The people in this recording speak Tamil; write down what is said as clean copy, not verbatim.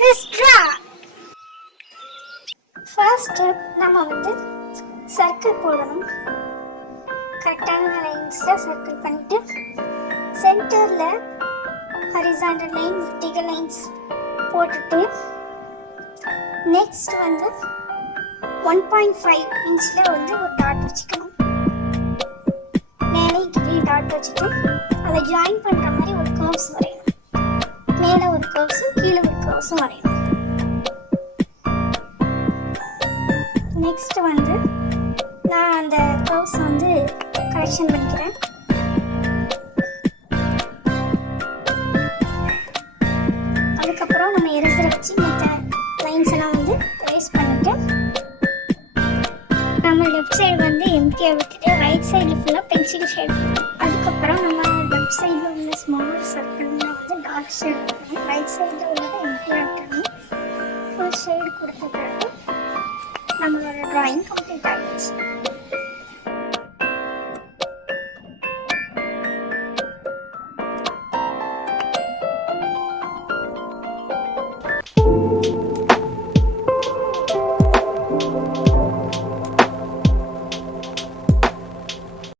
Let's draw. First step நம்ம வந்து சர்க்கிள் போடணும். கரெக்டான லைன்ஸ்ல சர்க்கிள் பண்ணிட்டு சென்டர்ல ஹரிசாண்டல் லைன் வெர்டிகல் லைன்ஸ் போட்டுட்டு நெக்ஸ்ட் வந்து 1.5 இன்ச்ல வந்து ஒரு டாட் வச்சுக்கணும். மேலே கீழே டாட் வச்சுட்டு அதை ஜாயின் பண்ற மாதிரி ஒரு கர்வ்ஸ் வரையணும். மேலே ஒரு கர்வ்ஸும் கீழே ஒரு கர்வ்ஸும் வரையணும். நெக்ஸ்ட் வந்து நான் அந்த கர்வ்ஸ் வந்து கரெக்ஷன் பண்ணிக்கிறேன். அதுக்கப்புறம் நம்ம எரேசரை வச்சு மற்ற லைன்ஸ் எல்லாம் வந்து எரேஸ் பண்ணிட்டு நம்ம லெஃப்ட் சைடு வந்து எம்டியை விட்டுட்டு ரைட் சைடில் ஃபுல்லாக பென்சில் ஷேட். அதுக்கப்புறம் நம்ம லெஃப்ட் சைடில் உள்ள ஸ்மால் சர்க்கிளில் வந்து டார்க் ஷேட் பண்ணணும். ரைட் சைடில் உள்ளதை எம்டியாக விட்டுறணும். ஃபுல் ஷேடு கொடுத்த பிறகு நம்மளோட ட்ராயிங் கம்ப்ளீட் ஆகிடுச்சு.